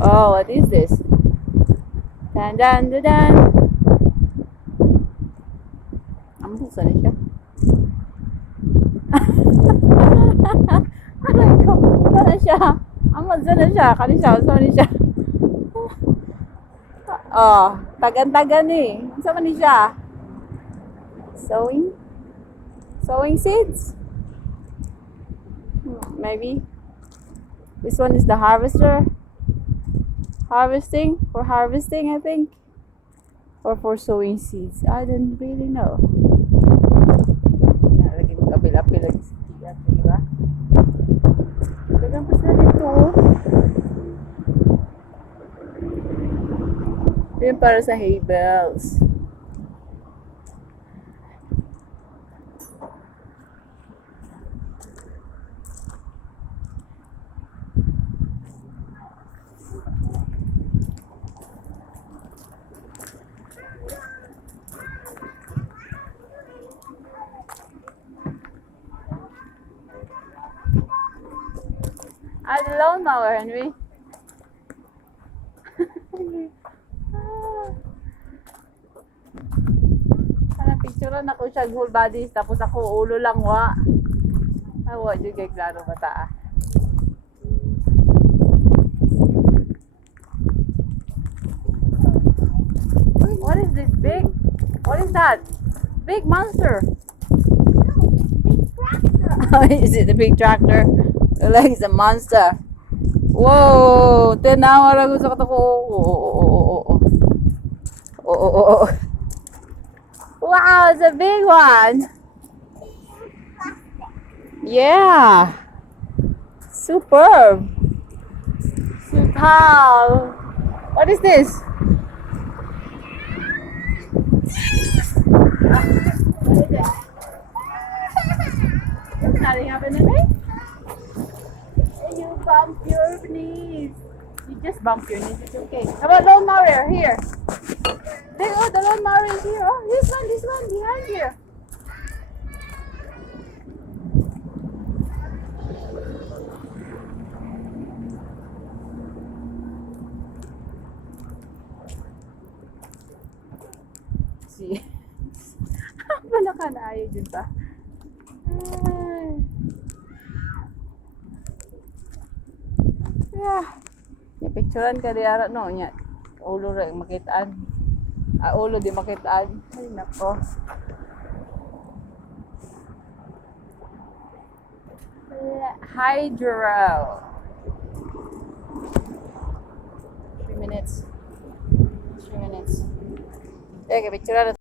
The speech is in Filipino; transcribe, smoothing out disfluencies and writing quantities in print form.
Oh, what is this? Dan dan dan dan. Ambo sana siya. Aray ko, sana siya. Ambo sana siya. Kani siya, sana siya. Oh, tagan-tagan ni. Sama ni siya. Sowing? Sowing seeds? Maybe. This one is the harvester. Harvesting? For harvesting, I think. Or for sowing seeds. I don't really know. Lagi mag-apil-apil lagi sa tiyak, di ba? Dagang pa sila dito. Yun para sa hay bales. The lawnmower, Henry. Sana picturean ako siya whole body tapos ako ulo lang wa. Awa jud kay klaro bata. What is this big? What is that? Big monster. Big tractor. Is it the big tractor? Like it's a monster. Whoa! Tinawa lang sa kato ko. Oh. Wow, it's a big one. Yeah. Superb. Super. What is this? What is it? There's nothing happening today. You bump your knees. You just bump your knees. It's okay. How about lawnmower? Here. There, oh, the lawnmower is here. Oh, this one behind you. See. Wala ka na ayaw dyan ba? Yeah. Picturean ka di ara no nya. Ulo ra makitaan. Ulo di makitaan. Ay nako. Hydro. 3 minutes. 3 minutes. Okay, picturean